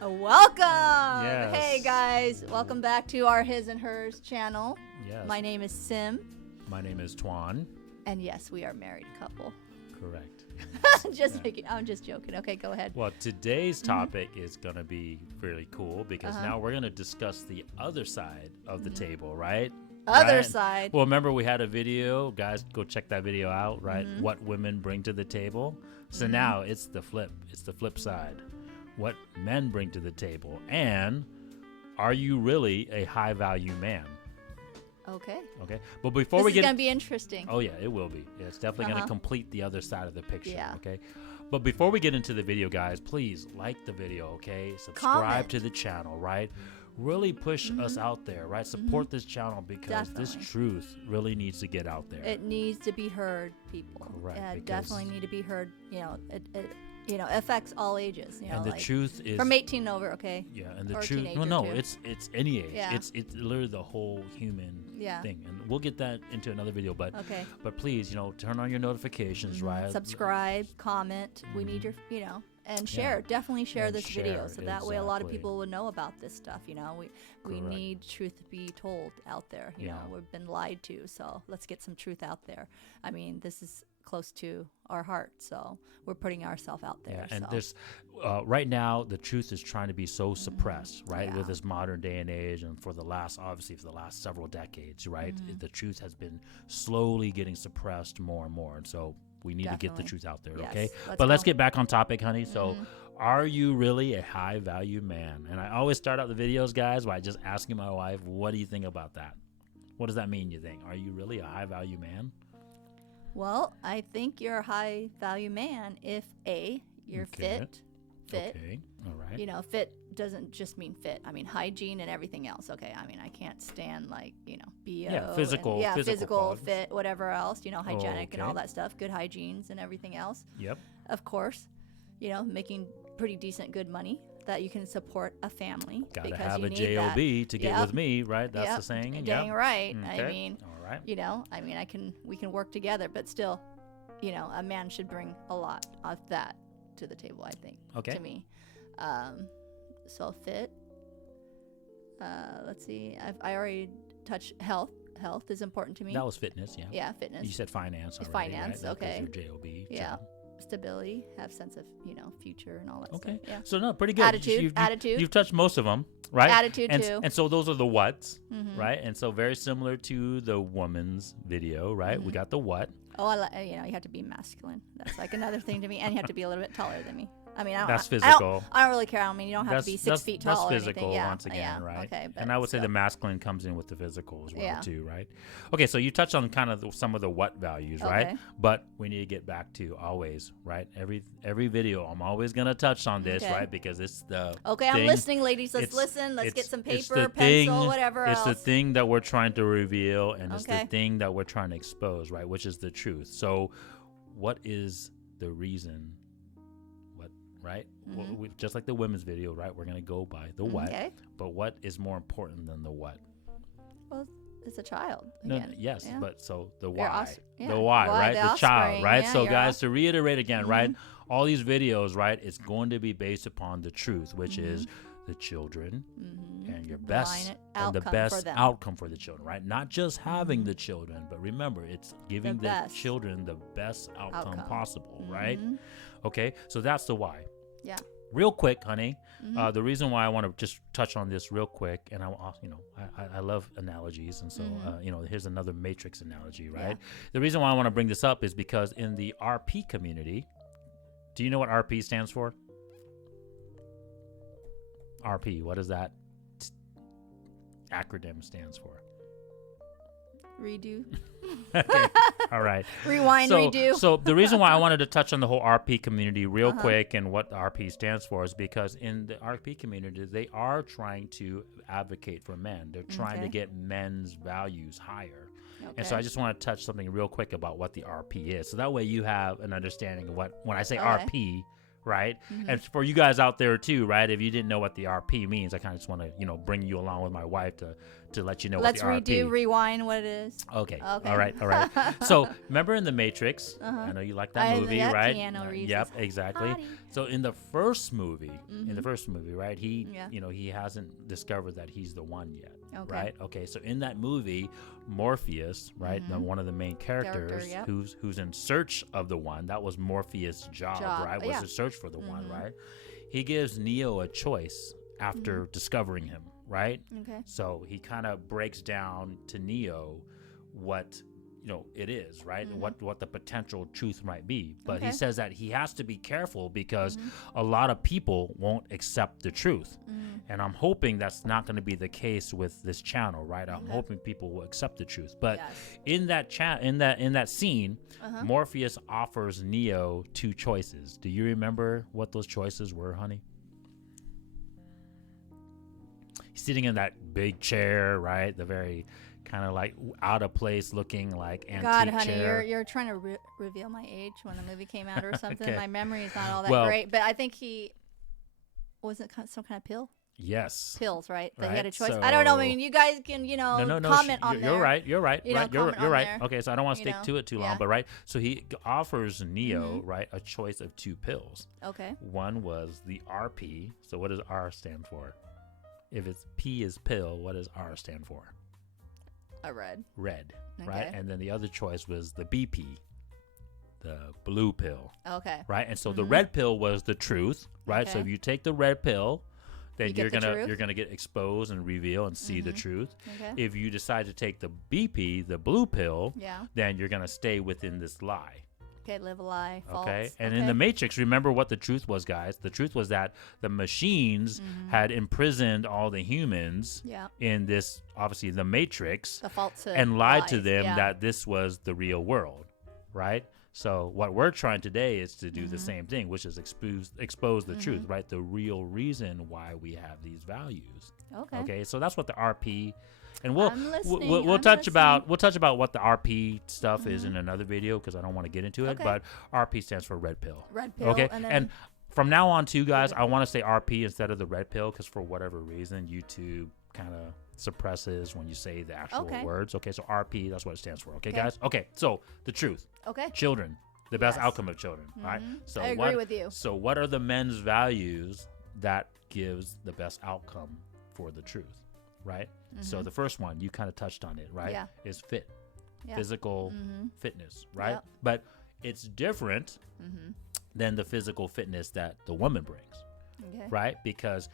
Welcome! Yes. Hey guys, welcome back to our His and Hers channel. Yes. My name is Sim, My name is Tuan. and yes, we are a married couple. Correct. I'm just joking. Okay, go ahead. Well, today's topic is going to be really cool because now we're going to discuss the other side of the table, right? Other Right? side. Well, remember we had a video. Guys, go check that video out, right? What women bring to the table. So now it's the flip. It's the flip side. What men bring to the table. And are you really a high-value man? Okay. Okay. But before This we is get going to be interesting. Oh, yeah, it will be. Yeah, it's definitely going to complete the other side of the picture, Yeah. okay? But before we get into the video, guys, please like the video, okay? Subscribe Comment. to the channel, right? Really push us out there, right? Support this channel because this Definitely. truth really needs to get out there. It needs to be heard, people. Correct, Yeah, it because- definitely need to be heard. It affects all ages. and the like truth is from 18 over. Okay. yeah, and the or truth teenager, no, too. it's any age. Yeah. It's literally the whole human Yeah. thing. And we'll get that into another video, but Okay. but please, turn on your notifications, right? Subscribe, comment. We need your, and share. Definitely share And this video share, so that way a lot of exactly. people will know about this stuff. We Correct. need truth to be told out there. You know, Yeah. we've been lied to, so let's get some truth out there. I mean, this is close to our heart, so we're putting ourselves out there. Yeah, and so. there's right now the truth is trying to be so suppressed, right? Yeah. With this modern day and age, and for the last several decades, right? The truth has been slowly getting suppressed more and more, and so we need to get the Definitely. truth out there, Yes, okay? let's But let's go. get back on topic, honey. So, are you really a high value man? And I always start out the videos, guys, by just asking my wife, "What do you think about that? What does that mean? You think? Are you really a high value man?" Well, I think you're a high value man if you're Okay. fit. Okay, all right. Fit doesn't just mean fit. I mean hygiene and everything else. Okay, I mean I can't stand BO. physical- and, physical qualities. fit, whatever else. Hygienic and all okay. that stuff. Good hygienes and everything else. Yep. Of course, making pretty decent good money that you can support a family. Gotta because have you a need job that. to get Yep. with me, right? That's Yep. the saying. Dang Yep. right. I Okay. mean, All right. we can work together, but still, a man should bring a lot of that to the table, I think. Okay. To me. So fit. Let's see. I already touched health. Health is important to me. That was fitness, yeah. Yeah, fitness. You said finance already, Finance, right? That was okay. your JOB. Yeah. Stability, have sense of, future and all that Okay. stuff. Yeah. So no, pretty good. Attitude, attitude. You've touched most of them, right? Attitude, and, too. And so those are the whats, Mm-hmm. right? And so very similar to the woman's video, right? Mm-hmm. We got the what. Oh, you have to be masculine. That's like another thing to me, and you have to be a little bit taller than me. I mean, That's I don't, physical. I don't really care. I mean, you don't have to be 6 feet tall That's or physical anything. Yeah. once again, yeah. right? Okay. But And I would say the still. masculine comes in with the physical as well, Yeah. too, right? Okay, so you touched on kind of some of the what values, right? Okay. But we need to get back to always, right? Every video, I'm always gonna touch on this, Okay. right? Because it's the Okay, I'm thing- listening, ladies. Let's it's- listen. Let's get it's- some it's paper, the pencil, thing- whatever It's else. the thing that we're trying to reveal, and it's the Okay. thing that we're trying to expose, right? Which is the truth. So, what is the reason? What, right? Well, just like the women's video, right? We're gonna go by the what, Okay. but what is more important than the what? Well, it's a child. No, Again. yes, Yeah. but so the Your why, yeah. the why, right? The child, offspring, right? yeah, So your guys, off- to reiterate again, right? All these videos, right? It's going to be based upon the truth, which is the children and your best Line and the outcome for best them. outcome for the children, right? Not just having the children, but remember, it's giving the best. children the best outcome Outcome. possible, right? Okay, so that's the why. Yeah. Real quick, honey. The reason why I want to just touch on this real quick, and I love analogies, and so here's another Matrix analogy, right? Yeah. The reason why I want to bring this up is because in the RP community, do you know what RP stands for? RP, what does that acronym stands for? Redo. Okay. All right. Rewind, redo. So the reason why I wanted to touch on the whole RP community real quick and what the RP stands for is because in the RP community, they are trying to advocate for men. They're trying to Okay. get men's values higher. And so Okay. I just want to touch something real quick about what the RP is. So that way you have an understanding of what, when I say Okay. RP, right? And for you guys out there too, right? If you didn't know what the RP means, I kind of just want to, bring you along with my wife to to let you know Let's what the RP. rewind what it is. Okay. Okay. All right. So remember in The Matrix, I know you like that movie, right? Keanu Yep, exactly. Hottie. So in the first movie, right, he, Yeah. he hasn't discovered that he's the one yet, Okay. right? Okay. So in that movie, Morpheus, right, one of the main characters, Yep. who's in search of the one, that was Morpheus' job. Right? Was to search for the one, right? He gives Neo a choice after discovering him, right? Okay. So he kind of breaks down to Neo what it is, right? What the potential truth might be. But he says that he has to be careful because a lot of people won't accept the truth. And I'm hoping that's not going to be the case with this channel, right? I'm hoping people will accept the truth. But in that in that scene, Morpheus offers Neo two choices. Do you remember what those choices were, honey? He's sitting in that big chair, right? The very kind of like out of place looking like antique God, honey, chair. you're trying to reveal my age when the movie came out or something. Okay. My memory is not all that Well, great, but I think he wasn't some kind of Yes. pills, right? That he had a Right, choice. I don't know. I so- mean, you guys can, No, comment on you're there. right. You're right. You know, Right. You're comment on right. there, Okay, so I don't want to stick to it too long, yeah. but right. So he offers Neo, right, a choice of two pills. Okay. One was the RP. So what does R stand for? If it's P is pill, what does R stand for? I read. Red, Okay. right? And then the other choice was the BP, the blue pill, Okay. right? And so the red pill was the truth, right? So Okay. if you take the red pill, then You get the truth. you're gonna get exposed and reveal and see the truth. Okay. If you decide to take the BP, the blue pill, Yeah. then you're gonna stay within this lie. Okay. Live a lie. False. Okay. And in the Matrix, remember what the truth was, guys. The truth was that the machines had imprisoned all the humans Yeah. in this, obviously, the Matrix, The falsehood. and lied to lies, them yeah. that this was the real world, right? So what we're trying today is to do the same thing, which is expose the truth, right? The real reason why we have these values. Okay. Okay. So that's what the RP, and we'll I'm listening, we'll I'm touch about listening. what the RP stuff is in another video because I don't want to get into it. Okay. But RP stands for red pill. Red pill. Okay. And, And then, from now on, too, guys, I want to say RP instead of the red pill because for whatever reason, YouTube kind of suppresses when you say the actual words. Okay. So RP, that's what it stands for. Okay, Okay. guys. Okay. So the truth, okay. children, the best Yes. outcome of children. All right. So I agree with you. So what are the men's values that gives the best outcome for the truth? Right. So the first one, you kind of touched on it, right? Yeah. Is fit, Yeah. physical fitness, right? Yep. But it's different than the physical fitness that the woman brings, Okay. right? Because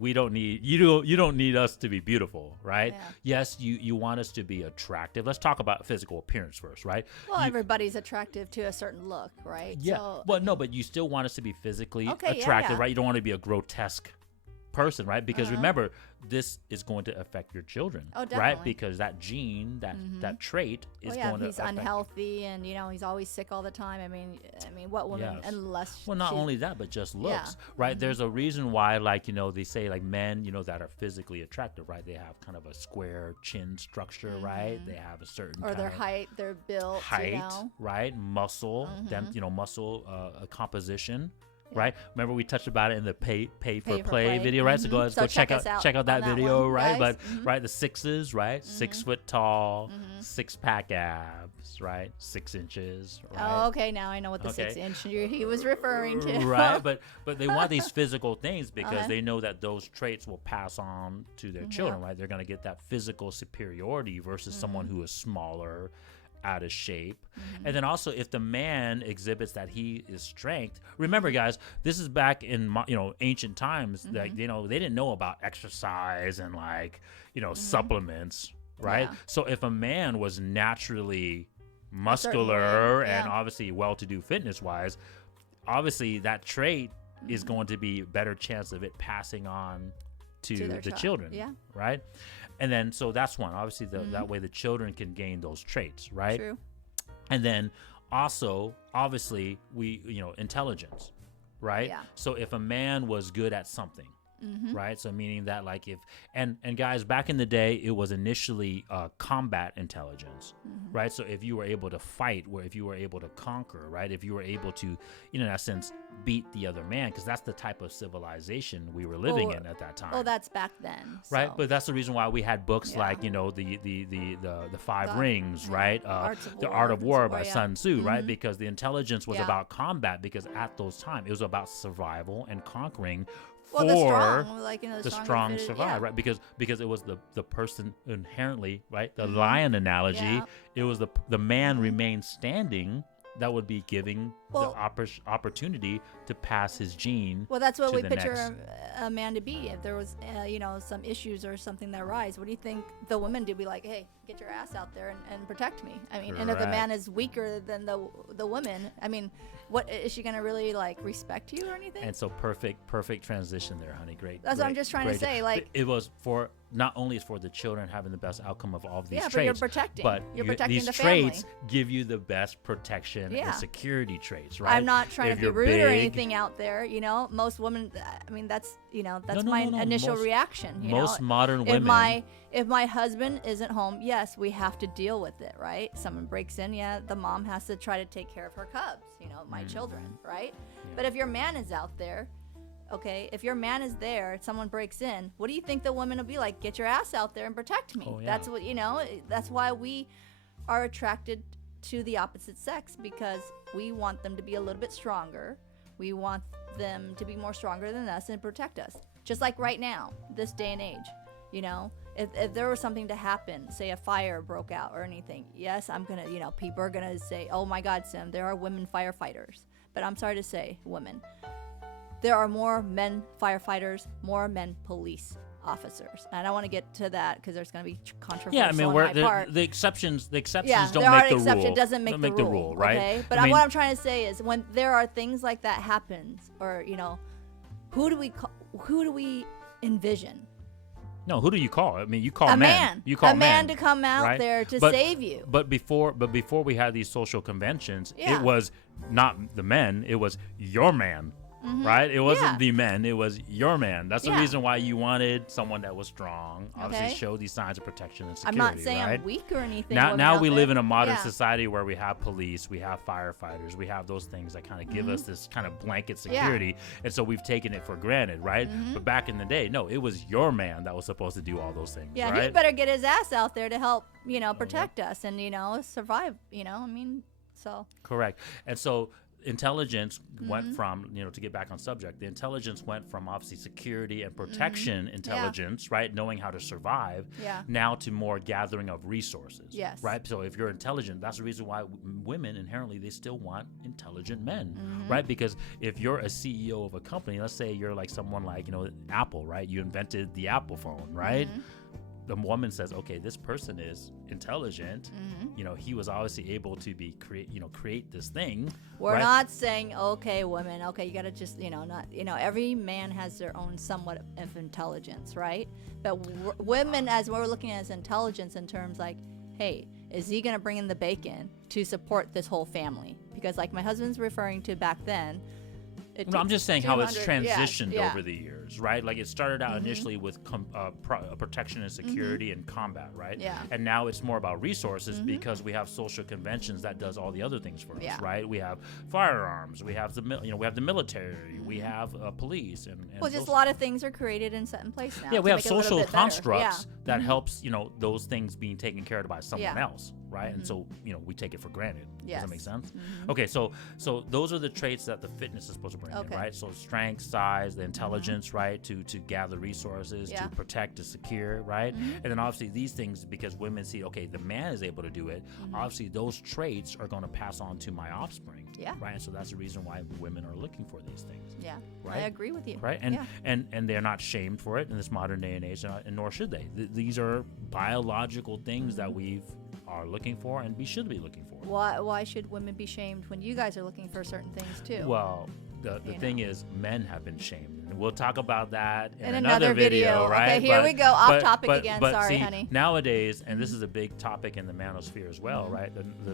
we don't need you don't need us to be beautiful, right? Yeah. Yes, you want us to be attractive. Let's talk about physical appearance first, right? Well, everybody's attractive to a certain look, right? Yeah. So, Well, no, but you still want us to be physically Okay, yeah, attractive, yeah. right? You don't want to be a grotesque person, right? Because remember, this is going to affect your children, Oh, right? definitely. Because that gene, that trait is well, yeah, going if he's to affect. unhealthy and he's always sick all the time. I mean, what woman Yes. unless Well, not she's- only that, but just looks, Yeah. right? There's a reason why, like, they say, like, men, that are physically attractive, right? They have kind of a square chin structure, right? They have a certain or kind their of height, their build, height, right? Muscle, then, muscle composition. Right. Remember we touched about it in the pay for play video, right? So go So check out us that on that video, one, right? guys. But right, the sixes, right? 6 foot tall, 6-pack abs, right? 6 inches, right? Oh, okay. Now I know what the Okay. 6-inch he was referring to. Right, but they want these physical things because Uh-huh. they know that those traits will pass on to their children, right? They're going to get that physical superiority versus someone who is smaller, out of shape. And then also if the man exhibits that he is strength, remember guys, this is back in ancient times that they didn't know about exercise and supplements, right? Yeah. So if a man was naturally certain muscular way, and yeah. obviously well-to-do fitness-wise, obviously that trait is going to be a better chance of it passing on to their the child. children, Yeah. right? And then so that's one. Obviously, that way the children can gain those traits, right? True. And then also, obviously, intelligence, right? Yeah. So if a man was good at something, right? So meaning that like if and guys, back in the day, it was initially combat intelligence, right? So if you were able to fight, or if you were able to conquer, right? If you were able to, in essence, beat the other man, because that's the type of civilization we were living in at that time. Oh, that's back then, right? so. But that's the reason why we had books like the Five Rings, right? The Art of War by Sun Tzu, right? Because the intelligence was about combat, because at those times it was about survival and conquering. For the strong, the strong survive, right? Because it was the person inherently, right? The lion analogy, it was the man remained standing that would be giving the opportunity to pass his gene. Well, that's what we picture a man to be. If there was, some issues or something that arise, what do you think the woman do? Be like, hey, get your ass out there and protect me. I mean, and if the man is weaker than the woman, I mean, what is she gonna really like respect you or anything? And so perfect transition there, honey. Great. That's what I'm just trying to say. Like, it was for not only for the children having the best outcome of all of these traits, but you're protecting. But protecting these the family. traits give you the best protection and security traits, right? I'm not trying to be rude or anything out there. Most women. I mean, that's my initial reaction. Most modern women. If my husband isn't home, yes, we have to deal with it, right? Someone breaks in, the mom has to try to take care of her cubs, my children, right? Yeah. But if your man is out there, okay, if your man is there, someone breaks in, what do you think the woman will be like? Get your ass out there and protect me. Oh, yeah. That's what, that's why we are attracted to the opposite sex, because we want them to be a little bit stronger. We want them to be more stronger than us and protect us. Just like right now, this day and age, if there was something to happen, say a fire broke out or anything, yes, I'm going to, people are going to say, oh my God, Sim, there are women firefighters. But I'm sorry to say, women, there are more men firefighters, more men police officers. And I don't want to get to that because there's going to be controversy. Yeah, I mean, where the exceptions don't make the rule. Doesn't make the rule, right? Okay? But what I'm trying to say is, when there are things like that happens, or who do we envision? No, who do you call? I mean, you call a men. man. You call a man to come out right? there to save you. But before we had these social conventions, Yeah. it was not the men. It was your man. Right? It wasn't the men. It was your man. That's the reason why you wanted someone that was strong. Obviously, show these signs of protection and security. I'm not saying right? I'm weak or anything. Now we live in a modern society where we have police, we have firefighters, we have those things that kind of give us this kind of blanket security. And so we've taken it for granted, right? But back in the day, no, it was your man that was supposed to do all those things. Yeah, right? he better get his ass out there to help, protect us and, survive, so. Correct. And so intelligence went from, to get back on subject, the intelligence went from obviously security and protection intelligence, right? Knowing how to survive, now to more gathering of resources. Yes. Right? So if you're intelligent, that's the reason why women inherently, they still want intelligent men, right? Because if you're a CEO of a company, let's say you're like someone like, Apple, right? You invented the Apple phone, right? The woman says, okay, this person is intelligent. He was obviously able to create this thing. We're right? not saying, okay, women, okay, you got to just, every man has their own somewhat of intelligence, right? But women, as we're looking at as intelligence in terms like, hey, is he going to bring in the bacon to support this whole family? Because like my husband's referring to back then, no, I'm just saying how it's transitioned over the years, right? Like it started out initially with protection and security and combat, right? Yeah. And now it's more about resources because we have social conventions that does all the other things for us, right? We have firearms, we have we have the military, we have police, and well, just a lot of things are created and set in place now. Yeah, we have social constructs that helps those things being taken care of by someone else, right? And so we take it for granted. Does that make sense? Okay, so those are the traits that the fitness is supposed to bring in, right? So strength, size, the intelligence, right? To gather resources, to protect, to secure, right? And then obviously these things, because women see, okay, the man is able to do it, obviously those traits are going to pass on to my offspring, right? And so that's the reason why women are looking for these things. Yeah, right? I agree with you. Right? And they're not shamed for it in this modern day and age, and nor should they. These are biological things that we are looking for and we should be looking for. Why should women be shamed when you guys are looking for certain things too? Well, the thing is, men have been shamed. We'll talk about that in another video, right? Okay, here we go. Off topic again. But Sorry, see, honey. Nowadays, and this is a big topic in the manosphere as well, Mm-hmm. right?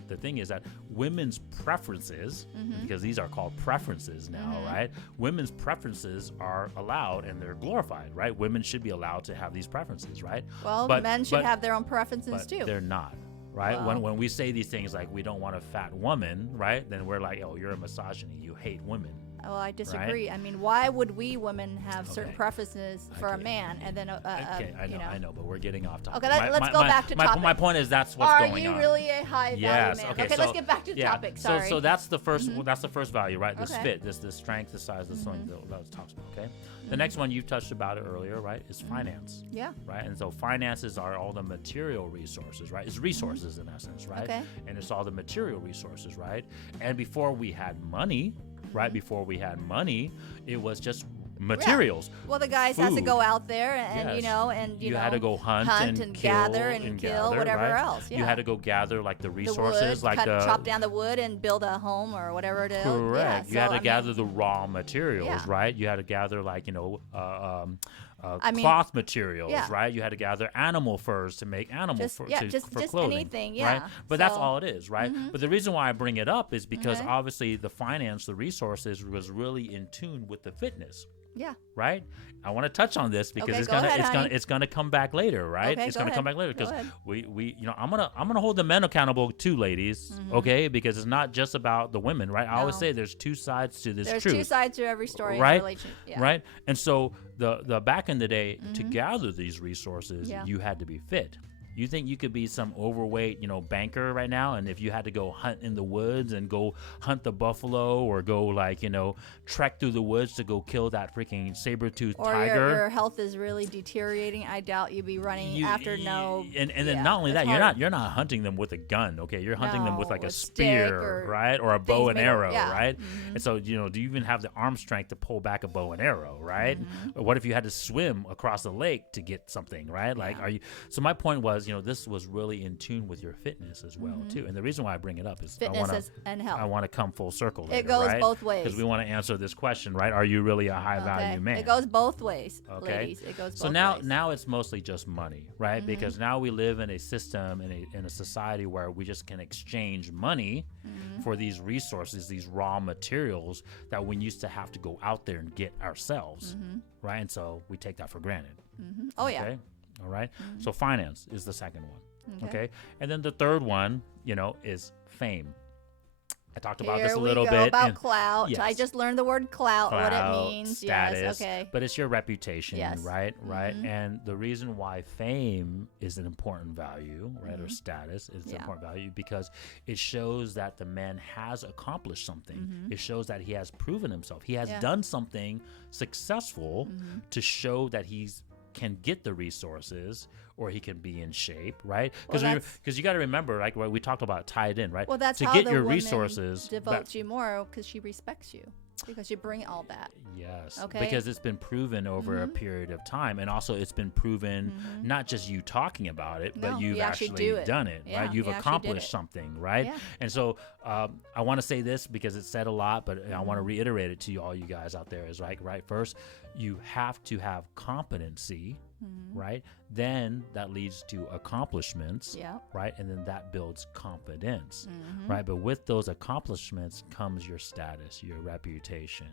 The thing is that women's preferences, Mm-hmm. because these are called preferences now, right? Women's preferences are allowed and they're glorified, right? Women should be allowed to have these preferences, right? Well, men should have their own preferences but too. they're not. Right? Well. When we say these things like we don't want a fat woman, right? Then we're like, oh, you're a misogyny. You hate women. Well, I disagree. I mean, why would we women have certain Okay. preferences for a man and then Okay, I know, but we're getting off topic. Okay, let's go back to topic. My point is that's what's Are going you on. really a high value Yes. man? Okay. Okay, so, let's get back to the yeah, topic. Sorry. So that's the first. That's the first value, right? This Okay. fit, this strength, the size, this something that talks about. Okay. The next one you touched about it earlier, right? Is finance. Yeah. Right. And so finances are all the material resources, right? It's resources in essence, right? Okay. And it's all the material resources, right? And before we had money, right? Before we had money, it was just materials. Well, the guys has to Food. go out there and Yes. you know had to go hunt and kill gather and kill gather, whatever right? else. Yeah. You had to go gather like the the resources, wood, like chop down the wood and build a home or whatever it is. correct. Yeah, You had so, to gather the raw materials, Yeah. right? You had to gather like I mean, cloth materials, yeah. right? You had to gather animal furs to make animal fur just for clothing, anything, yeah. right? But that's So- all it is, right? But the reason why I bring it up is because Okay. obviously the finance, the resources was really in tune with the fitness. Yeah. Right, I want to touch on this because Okay, it's go gonna ahead, it's gonna honey. it's gonna come back later, right? Okay, It's go gonna come ahead. back later Go because ahead. we I'm gonna hold the men accountable too, ladies. Okay, because it's not just about the women, right? I always No. say there's two sides to this There's truth. two sides to every story in a Right? relationship. Yeah. Right, and so the back in the day to gather these resources, Yeah. you had to be fit. You think you could be some overweight, banker right now, and if you had to go hunt in the woods and go hunt the buffalo or go trek through the woods to go kill that freaking saber-toothed Or tiger, your health is really deteriorating. I doubt you'd be running after no. and then yeah, not only it's that, hard. you're not hunting them with a gun, okay? You're hunting them with No, like a a stick spear, or right, or a bow things and made of- arrow, yeah. right? And so do you even have the arm strength to pull back a bow and arrow, right? Mm-hmm. Or what if you had to swim across the lake to get something, right? Like, Yeah. are you? So my point was, this was really in tune with your fitness as well too. And the reason why I bring it up is Fitness and health. I want to come full circle. It goes both ways. because we want to answer this question, right? Are you really a high value man? It goes both ways, Okay. ladies. It goes both So now, ways. now it's mostly just money, right? Because now we live in a system in a society where we just can exchange money for these resources, these raw materials that we used to have to go out there and get ourselves, right? And so we take that for granted. Oh yeah. Okay. All right? So finance is the second one. Okay. Okay. And then the third one, is fame. I talked about Here this a we little go bit. about and- clout. yes. I just learned the word clout, what it clout, means. status, Yes. Okay. but it's your reputation, Yes. right? And the reason why fame is an important value, right, or status is an Yeah. important value because it shows that the man has accomplished something. It shows that he has proven himself. He has Yeah. done something successful to show that he's can get the resources or he can be in shape, right? Well, Because you got to remember, like what we talked about, tied in, right? Well, that's to how get the your woman resources. devotes you more because she respects you because you bring all that. Yes, Okay. because it's been proven over a period of time, and also it's been proven not just you talking about it, but No, you've you actually actually do it. done it, Yeah, right? You've you actually did accomplished it. something, right? Yeah. And so I want to say this because it's said a lot, but I want to reiterate it to you, all you guys out there, is right. First, you have to have competency, right? Then that leads to accomplishments, Yeah. right? And then that builds confidence, right? But with those accomplishments comes your status, your reputation,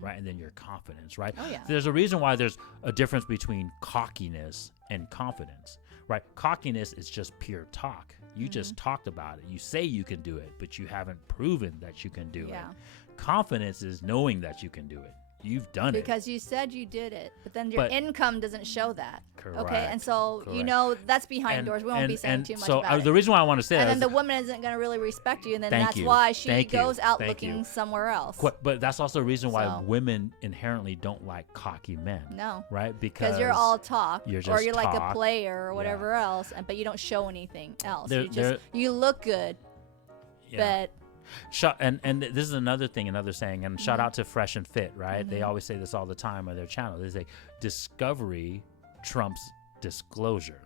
right? And then your confidence, right? Oh, yeah. There's a reason why there's a difference between cockiness and confidence, right? Cockiness is just pure talk. You just talked about it. You say you can do it, but you haven't proven that you can do Yeah. it. Confidence is knowing that you can do it. You've done it. Because you said you did it, but then your But- income doesn't show that. Okay, and Correct, so that's behind doors. We won't be saying too much so about it. the reason why I want to say And that then is the woman isn't going to really respect you, and then Thank that's you. why she Thank you. goes out Thank you. looking somewhere else. but that's also the reason why So- women inherently don't like cocky men. No. Right? Because you're all talk, you're or just you're like a talk. player or whatever else, but you don't show anything else. There- You look good, Yeah. but And this is another saying, and shout out to Fresh and Fit, right? They always say this all the time on their channel. They say discovery trumps disclosure,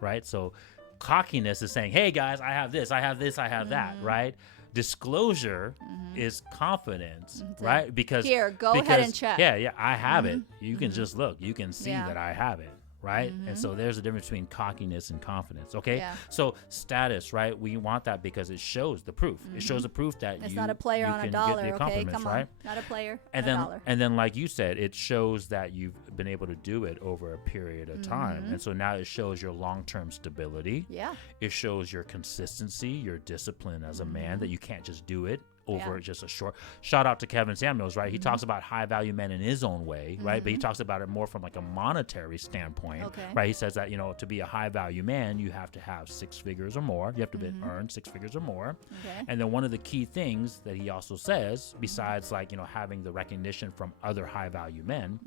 right? So cockiness is saying, hey guys, I have this, I have this, I have that, right? Disclosure is confidence, right? Because here, go ahead and check. Yeah, I have it. You can just look. You can see that I have it, right? And so there's a difference between cockiness and confidence, okay? Yeah. So status, right? We want that because it shows the proof. It shows the proof that It's not a player you on a can dollar, get the okay? compliments, Come on. right? Not a player And on then a dollar. and then like you said, it shows that you've been able to do it over a period of time. And so now it shows your long-term stability. Yeah. It shows your consistency, your discipline as a man, that you can't just do it over just a short. Shout out to Kevin Samuels, right? He talks about high value men in his own way, right? But he talks about it more from like a monetary standpoint, right? He says that, you know, to be a high value man, you have to have 6 figures or more. You have to earn 6 figures or more. Okay. And then one of the key things that he also says, besides like, you know, having the recognition from other high value men,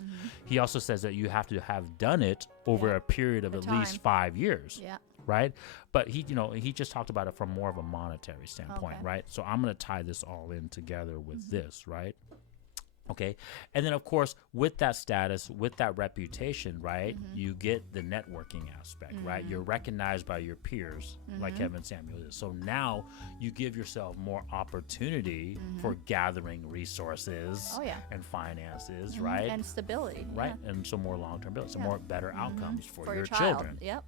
he also says that you have to have done it over a period of at least 5 years. Yeah. Right. But he, you know, he just talked about it from more of a monetary standpoint. Right. So I'm going to tie this all in together with this. Right. Okay. And then, of course, with that status, with that reputation, right, you get the networking aspect, right? You're recognized by your peers, like Kevin Samuel is. So now you give yourself more opportunity for gathering resources and finances, right? And stability. Right. And some more long-term bills, some more better outcomes for your child. children. Yep.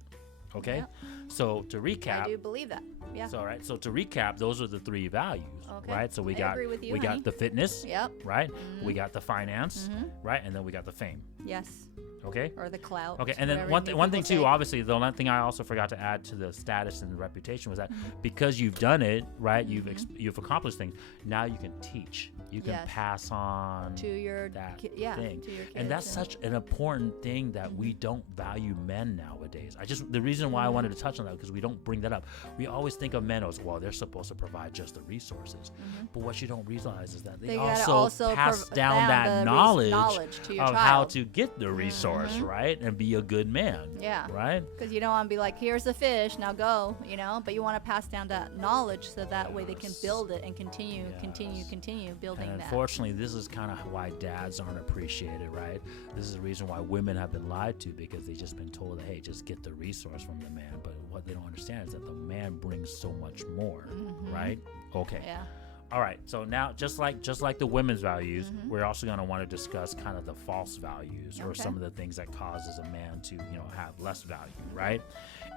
Okay. Yep. So to recap, I do believe that. Yeah. So right. So to recap, those are the 3 values. Okay. Right. So we I got agree with you, we honey. got the fitness. Yep. Right. We got the finance. Right. And then we got the fame. Yes. Okay. Or the clout. Okay. And then one thing too, obviously, the one thing I also forgot to add to the status and the reputation was that because you've done it, right, you've accomplished things. Now you can teach. You can pass on to your that thing. to your kids. And that's such an important thing that we don't value men nowadays. The reason why I wanted to touch on that because we don't bring that up. We always think of men as, well, they're supposed to provide just the resources. But what you don't realize is that they also pass down that knowledge to your of child. how to get the resource, right? And be a good man. Yeah. Right? Because you don't want to be like, here's the fish, now go, you know? But you want to pass down that knowledge so that way they can build it and continue building and that. Unfortunately, this is kind of why dads aren't appreciated, right? This is the reason why women have been lied to because they've just been told, hey, just get the resource from the man. But what they don't understand is that the man brings so much more, right? Okay. Yeah. All right. So now, just like the women's values, we're also going to want to discuss kind of the false values or some of the things that causes a man to, you know, have less value, right?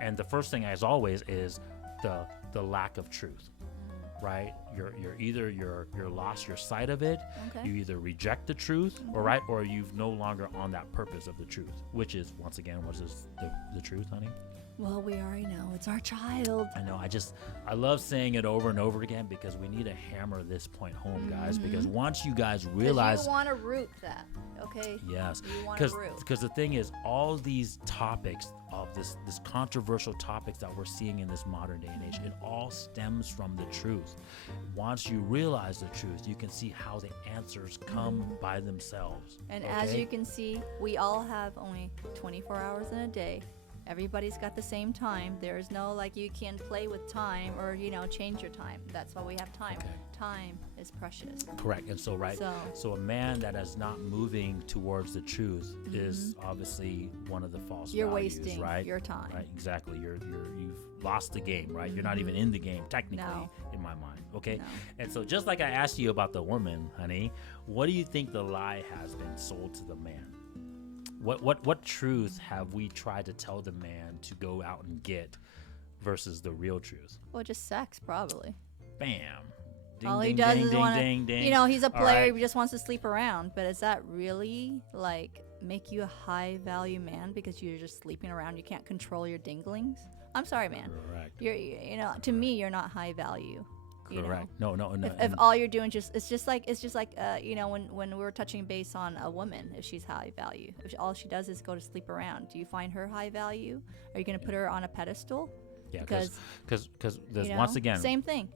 And the first thing, as always, is the lack of truth. Right, you're lost your sight of it. Okay. You either reject the truth, or you've no longer on that purpose of the truth, which is once again, what is the truth, honey? Well, we already know it's our child. I know. I love saying it over and over again because we need to hammer this point home, guys. Because once you guys realize, you want to root that, okay? Yes, you want to root. Because the thing is, all these topics of this controversial topics that we're seeing in this modern day and age, it all stems from the truth. Once you realize the truth, you can see how the answers come by themselves. And as you can see, we all have only 24 hours in a day. Everybody's got the same time. There's no like you can play with time or, you know, change your time. That's why we have time. Okay. Time is precious. Correct. And so, so a man that is not moving towards the truth is obviously one of the false You're values, wasting right? your time. Right, exactly. You've lost the game, right? You're not even in the game technically in my mind. Okay. No. And so just like I asked you about the woman, honey, what do you think the lie has been sold to the man? What truth have we tried to tell the man to go out and get versus the real truth? Well, just sex, probably. Bam. Ding, All he ding, does ding, is ding, want ding, ding. you know, he's a player. Right. He just wants to sleep around. But is that really like make you a high value man because you're just sleeping around? You can't control your dinglings. I'm sorry, man. Correct. You know, to me, you're not high value. Correct. No. If all you're doing it's just like you know, when we're touching base on a woman, if she's high value, if all she does is go to sleep around, do you find her high value? Are you going to put her on a pedestal? Yeah, because you know, once again, same thing.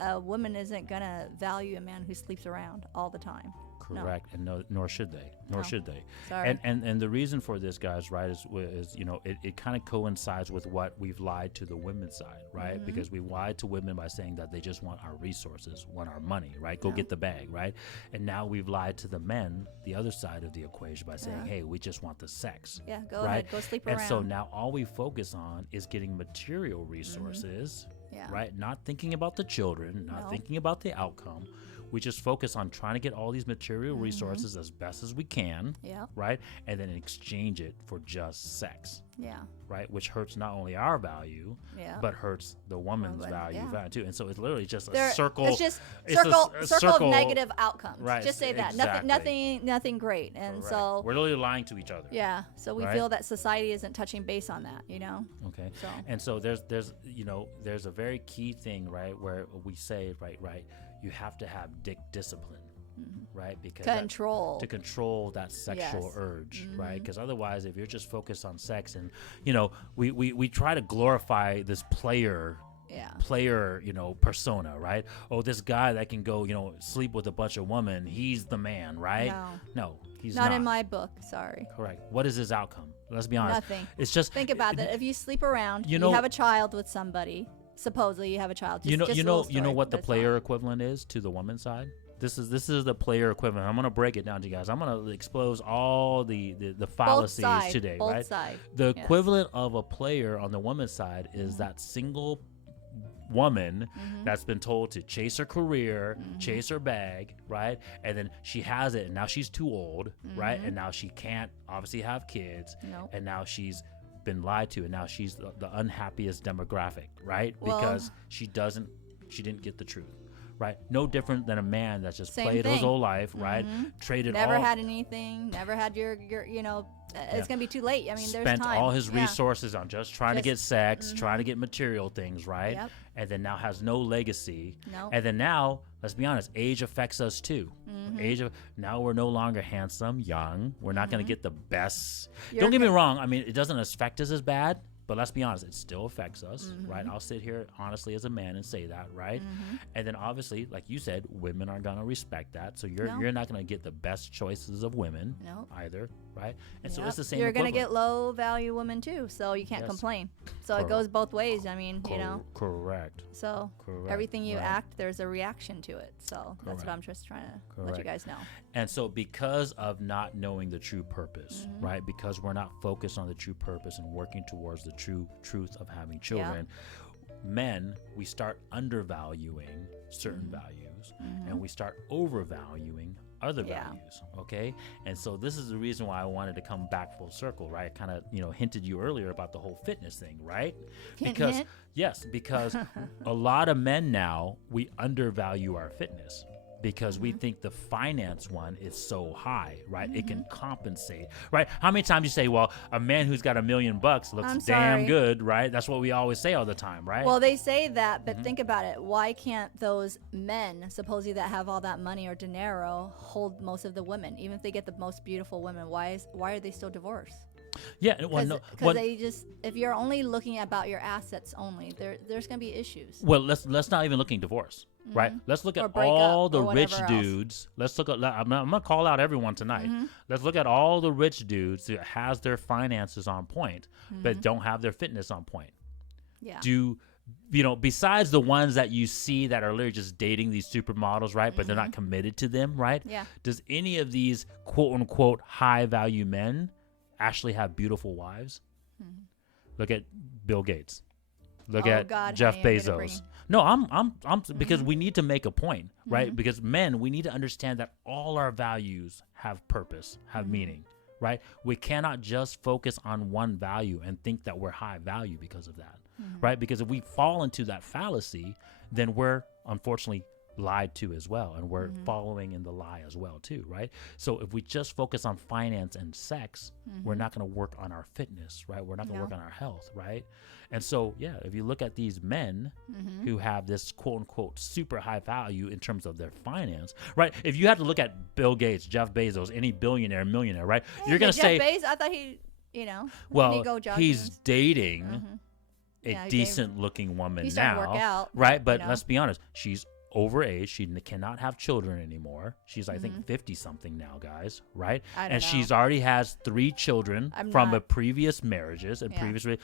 A woman isn't going to value a man who sleeps around all the time. Correct, and nor should they. Sorry. And the reason for this, guys, right, is you know, it kind of coincides with what we've lied to the women's side, right? Because we lied to women by saying that they just want our resources, want our money, right? Go get the bag, right? And now we've lied to the men, the other side of the equation, by saying, hey, we just want the sex. Yeah, go ahead, go sleep around. And so now all we focus on is getting material resources. Yeah. right? Not thinking about the children, not No. thinking about the outcome. We just focus on trying to get all these material resources as best as we can, Yeah. right? And then exchange it for just sex, Yeah. right? Which hurts not only our value, Yeah. but hurts the woman's Woman, value yeah. too. And so it's literally just a There- circle. It's just it's circle, a circle of negative outcomes. Right, Just say that. exactly. Nothing great. And Correct. so we're literally lying to each other. yeah, so we Right? feel that society isn't touching base on that, you know? Okay. So And so there's a very key thing, right, where we say, right, you have to have discipline, right? Because control. to control that sexual Yes. urge, right? Because otherwise, if you're just focused on sex and, we try to glorify this player, Yeah. persona, right? Oh, this guy that can go, sleep with a bunch of women, he's the man, right? No, he's not. Not in my book. Sorry. Correct. What is his outcome? Let's be honest. Nothing. It's just Think about that. If you sleep around, You you, know- have a child with somebody. Supposedly, you have a child. Just, you know just a you know little you know story, what the but it's player equivalent is to the woman's side. This is the player equivalent. I'm gonna break it down to you guys. I'm gonna expose all the fallacies sides, today, both right? sides, The yes. equivalent of a player on the woman's side is that single woman that's been told to chase her career, chase her bag, right? And then she has it, and now she's too old, right? And now she can't obviously have kids, Nope. and now she's been lied to, and now she's the unhappiest demographic, right? Well- Because she didn't get the truth, right? No different than a man that's just Same played his thing. whole life, right? Traded Never all, had anything. Never had your it's gonna be too late. I mean, there's spent time. all his Yeah. resources on just trying to Just- get sex, trying to get material things, right? Yep. And then now has no legacy. Nope. And then now, let's be honest, age affects us too. Now we're no longer handsome, young. We're not going to get the best. Don't get me wrong. I mean, it doesn't affect us as bad, but let's be honest, it still affects us, right? I'll sit here honestly as a man and say that, right? And then obviously, like you said, women aren't going to respect that. So No. you're not going to get the best choices of women No. either, right? And so Yep. it's the same. You're gonna equivalent. get low value women too, so you can't Yes. complain. So Correct. it goes both ways. I mean, Correct. So Correct. everything you Right. act, there's a reaction to it. So that's Correct. what I'm just trying to let Correct. you guys know. And so because of not knowing the true purpose, right? Because we're not focused on the true purpose and working towards the true truth of having children, men, we start undervaluing certain values and we start overvaluing other Yeah. values, okay? And so this is the reason why I wanted to come back full circle, right? I kind of, hinted you earlier about the whole fitness thing, right? Hint, Because hint. yes, because a lot of men now, we undervalue our fitness because we think the finance one is so high, right? It can compensate, right? How many times you say, well, a man who's got $1 million looks I'm damn sorry. good, right? That's what we always say all the time, right? Well, they say that, but think about it. Why can't those men, supposedly that have all that money or dinero, hold most of the women, even if they get the most beautiful women? Why are they still divorced? yeah, well, no, Because well, they just, if you're only looking about your assets only, there's gonna be issues. well, let's not even looking divorce, right? Let's look Or at break all up the or rich whatever else. dudes. Let's look at. I'm gonna call out everyone tonight. Let's look at all the rich dudes that has their finances on point, but don't have their fitness on point. Yeah. Do besides the ones that you see that are literally just dating these supermodels, right? But they're not committed to them, right? Yeah. Does any of these quote unquote high value men actually have beautiful wives? Look at Bill Gates. Look Oh, at God, Jeff honey, I'm gonna Bezos. bring- No, I'm because we need to make a point, right? Because men, we need to understand that all our values have purpose, have meaning, right? We cannot just focus on one value and think that we're high value because of that, right? Because if we fall into that fallacy, then we're unfortunately lied to as well, and we're following in the lie as well too, right? So if we just focus on finance and sex, we're not going to work on our fitness, right? We're not going to No. work on our health, right? And so yeah, if you look at these men who have this quote unquote super high value in terms of their finance, right? If you had to look at Bill Gates, Jeff Bezos, any billionaire, millionaire, right? You're going to Jeff say, Bezos, I thought he, didn't he well, go jogging he's and- dating a Yeah, he decent looking woman He's now, starting to work out, right? But you know? let's be honest, she's overage. She cannot have children anymore. She's, I think, 50 something now, guys, right? I don't and know. she's already has 3 children I'm from not- a previous marriages and Yeah. previous.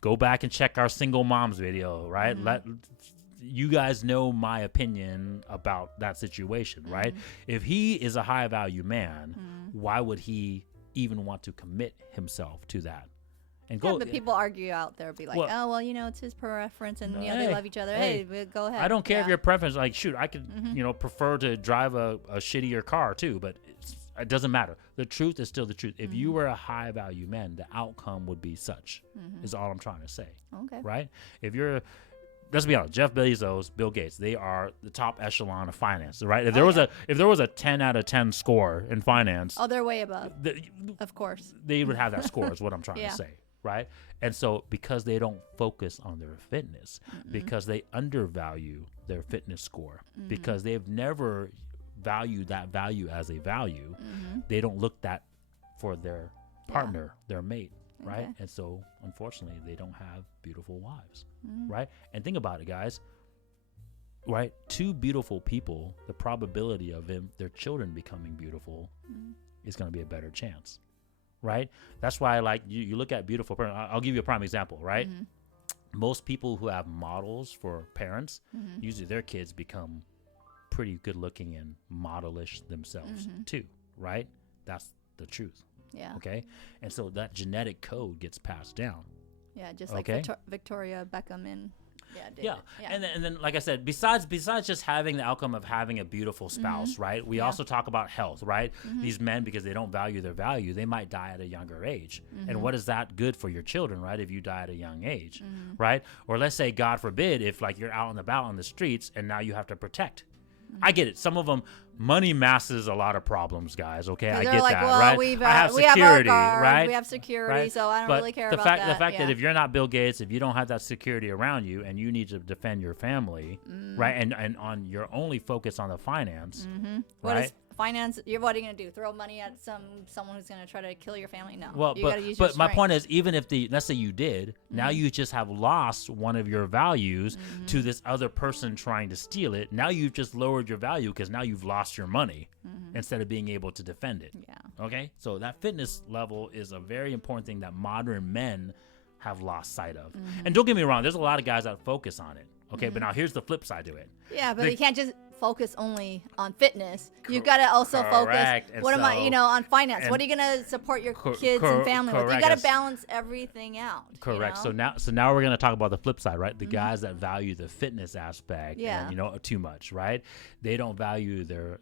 Go back and check our single moms video, right? Let you guys know my opinion about that situation, right? If he is a high value man, why would he even want to commit himself to that? and Yeah, go. but people argue out there, be like, Well- oh, well, it's his preference, and they Hey, love each other. hey, Hey, go ahead. I don't care if Yeah. your preference. Like, shoot, I could, prefer to drive a shittier car too, but it doesn't matter. The truth is still the truth. If you were a high value man, the outcome would be such. Is all I'm trying to say. Okay. Right? If you're, let's be honest, Jeff Bezos, Bill Gates, they are the top echelon of finance, right? If there was a 10 out of 10 score in finance, Oh, they're way above. Of course. they would have that score. Is what I'm trying Yeah. to say, right? And so because they don't focus on their fitness, because they undervalue their fitness score, because they've never valued that value as a value, they don't look that for their partner, their mate, right? Okay. And so unfortunately they don't have beautiful wives, right? And think about it, guys, right? Two beautiful people, the probability of their children becoming beautiful is going to be a better chance, right? That's why, like, you look at beautiful parents. I'll give you a prime example, right? Most people who have models for parents, usually their kids become pretty good looking and modelish themselves too, right? That's the truth. Yeah. Okay. And so that genetic code gets passed down. Yeah, just like Okay. Victoria Beckham and David. Yeah. And then, like I said, besides just having the outcome of having a beautiful spouse, right? We also talk about health, right? These men, because they don't value their value, they might die at a younger age. And what is that good for your children, right? If you die at a young age, right? Or let's say, God forbid, if like you're out and about on the streets and now you have to protect. I get it. Some of them, money masks a lot of problems, guys. Okay, I they're get like, that, well, right? we I have have our security, guard, right? we have security, Right? so I don't But really care the about fact, that. The fact that if you're not Bill Gates, if you don't have that security around you, and you need to defend your family, right, and on your only focus on the finance, What right? is finance? What are you gonna do? Throw money at someone who's gonna try to kill your family? No. Well, you gotta use your but my strength. point is, even if let's say you did, now you just have lost one of your values to this other person trying to steal it. Now you've just lowered your value because now you've lost your money instead of being able to defend it. Yeah. Okay, so that fitness level is a very important thing that modern men have lost sight of. And don't get me wrong, there's a lot of guys that focus on it. Okay, but now here's the flip side to it. Yeah, but you can't just focus only on fitness. You've got to also focus. Correct. And What am I? so- On finance. and- What are you gonna support your kids and family with? You correct. got to balance everything out. Correct. You know? So now we're going to talk about the flip side, right? The guys that value the fitness aspect, Yeah. and, too much, right? They don't value their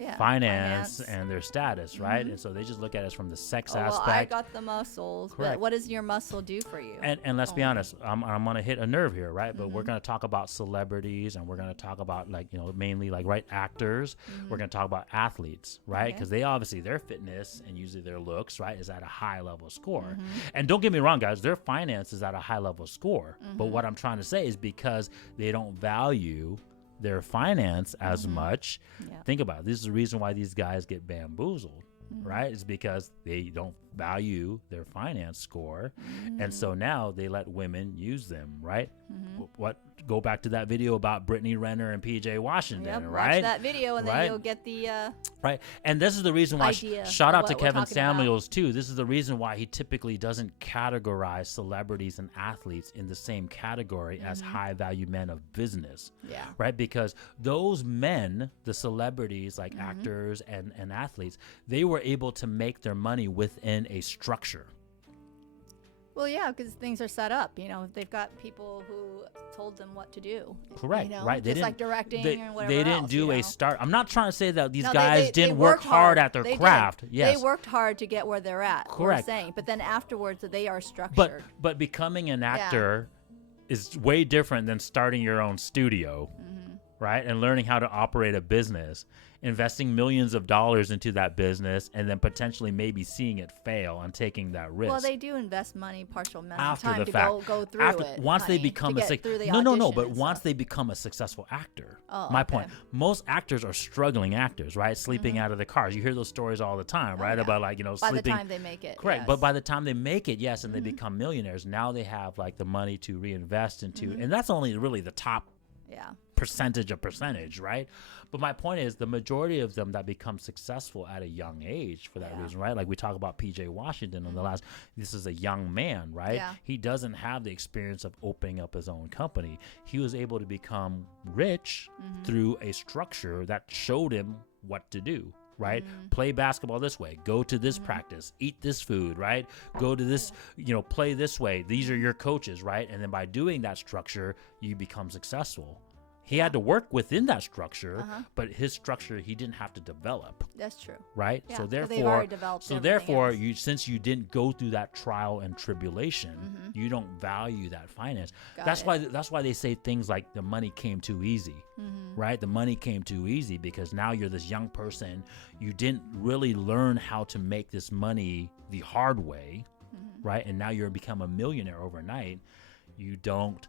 Yeah, finance and their status, right? And so they just look at us from the sex Well, I aspect. got the muscles, Correct. but what does your muscle do for you? And let's be honest, I'm going to hit a nerve here, right? But we're going to talk about celebrities, and we're going to talk about mainly actors. We're going to talk about athletes, right? Because they obviously, their fitness and usually their looks, right, is at a high level score. And don't get me wrong, guys, their finance is at a high level score. But what I'm trying to say is because they don't value their finance as much. Yeah. Think about it. This is the reason why these guys get bamboozled, right? It's because they don't value their finance score. And so now they let women use them, right? Go back to that video about Brittany Renner and PJ Washington, Yep, right? watch that video and then Right? you'll get the Right. And this is the reason why, idea shout of out to what we're Kevin talking about. Samuels too. This is the reason why he typically doesn't categorize celebrities and athletes in the same category as high value men of business. Yeah. Right. Because those men, the celebrities like actors and athletes, they were able to make their money within a structure. Well, yeah, because things are set up. They've got people who told them what to do. Correct, right? Just like directing and whatever They didn't else, do a start. I'm not trying to say that these No, guys they didn't work worked hard at their They did. craft. Yes, They worked hard to get where they're at. Correct. We're saying, but then afterwards, they are structured. but becoming an actor is way different than starting your own studio, right? And learning how to operate a business, investing millions of dollars into that business, and then potentially maybe seeing it fail and taking that risk. Well, they do invest money, partial amount of after time the to fact, go through it. once they honey, become to a get through the no, audition but and once stuff. they become a successful actor. Oh, My okay. point. Most actors are struggling actors, right? Sleeping out of the cars. You hear those stories all the time, right? yeah. About by sleeping. the time they make it. Correct. yes. But by the time they make it, yes, and they become millionaires, now they have the money to reinvest into, and that's only really the top yeah. percentage, right? But my point is the majority of them that become successful at a young age for that reason, right? Like we talk about PJ Washington on the last, this is a young man, right? Yeah. He doesn't have the experience of opening up his own company. He was able to become rich through a structure that showed him what to do. right? Play basketball this way, go to this practice, eat this food, right? Go to this, play this way. These are your coaches, right? And then by doing that structure, you become successful. He had to work within that structure, but his structure he didn't have to develop. That's true. Right? Yeah, So they've already developed therefore, everything else. since you didn't go through that trial and tribulation, you don't value that finance. Got That's why they say things like the money came too easy. Right? The money came too easy because now you're this young person, you didn't really learn how to make this money the hard way, right? And now you're become a millionaire overnight. You don't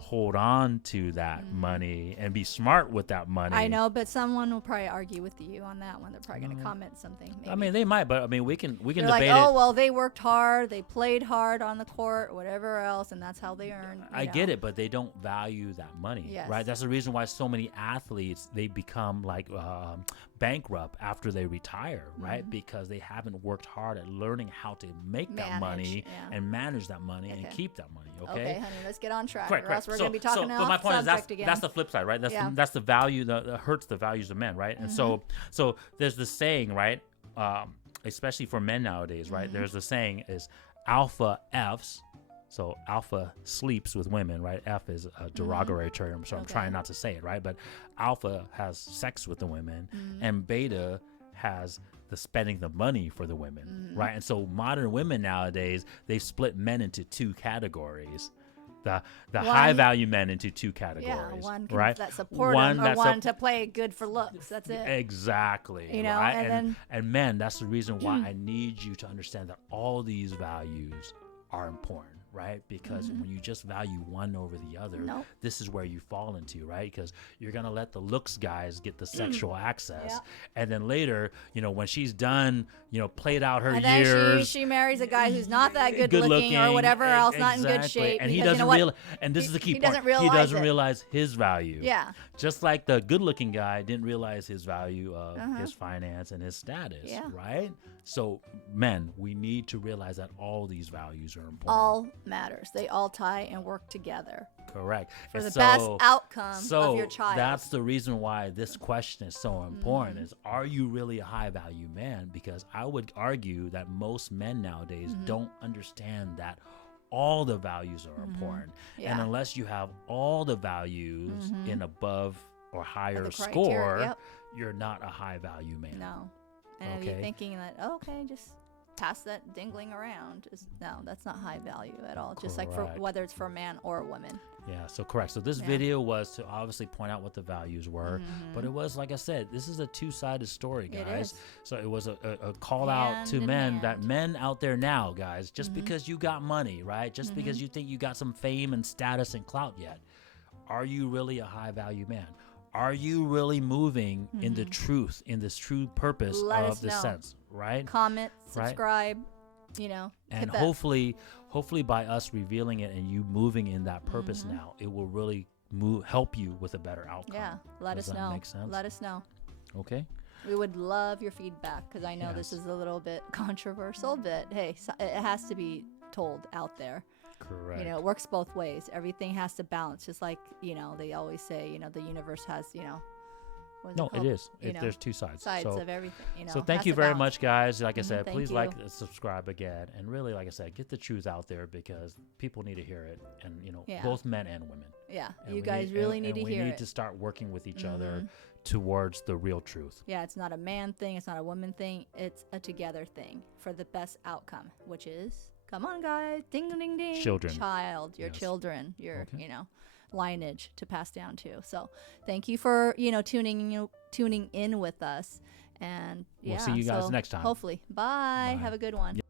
hold on to that money and be smart with that money. I know, but someone will probably argue with you on that one. They're probably going to comment something. Maybe. I mean, they might, but I mean, we can They're debate like, it. oh, well, they worked hard, they played hard on the court, whatever else, and that's how they earned. I get it, but they don't value that money, Yes. right? That's the reason why so many athletes, they become like bankrupt after they retire, right? Because they haven't worked hard at learning how to make that money and manage that money and keep that money, okay? Okay, honey, let's get on track, Correct. or else we're going to be talking but my off point is subject again. that's the flip side, right? That's the value that hurts the values of men, right? And so there's this saying, right? Especially for men nowadays, right? There's the saying is alpha Fs. So alpha sleeps with women, right? F is a derogatory term, so I'm trying not to say it, right? But alpha has sex with the women, and beta has the spending the money for the women, right? And so modern women nowadays, they've split men into two categories. The high value men into two categories, one can, right? that support them, or one to play good for looks. That's it. Exactly. You know, right? And men, that's the reason why I need you to understand that all these values are important, right? Because when you just value one over the other, this is where you fall into, right? Because you're going to let the looks guys get the sexual access. And then later, when she's done, played out her and then years. she marries a guy who's not that good looking or whatever else, not in good shape. And he because doesn't realize, and this is the key part, he doesn't realize his value. Yeah. Just like the good looking guy didn't realize his value of his finance and his status, right? So men, we need to realize that all these values are important. All matters. They all tie and work together. Correct. For the best outcome of your child. That's the reason why this question is so important is, are you really a high value man? Because I would argue that most men nowadays don't understand that all the values are important. And unless you have all the values in above or higher score, you're not a high value man. No. And you're thinking that, just pass that dingling around. No, that's not high value at all. Just like for whether it's for a man or a woman. Yeah, so correct. So this video was to obviously point out what the values were, but it was, like I said, this is a two-sided story, guys. It is. So it was a call out to men, that men out there now, guys, just because you got money, right? Just because you think you got some fame and status and clout yet, are you really a high value man? Are you really moving in the truth, in this true purpose of the sense, right? Comment, subscribe, and hopefully by us revealing it and you moving in that purpose now, it will really help you with a better outcome. Yeah, let us know. Make sense? Let us know. Okay. We would love your feedback because I know this is a little bit controversial, but hey, it has to be told out there. Correct. It works both ways. Everything has to balance, just like they always say. The universe has No, it is. There's two sides. Of everything. So thank you very much, guys. Like I said, please like, subscribe again, and really, like I said, get the truth out there because people need to hear it, and both men and women. Yeah, and you guys really need to hear it. We need to start working with each other towards the real truth. Yeah, it's not a man thing. It's not a woman thing. It's a together thing for the best outcome, which is, come on, guys, ding, ding, ding. Children. Your children, your, lineage to pass down to. So thank you for, tuning in with us. And we'll see you guys next time. Hopefully. Bye. Bye. Have a good one.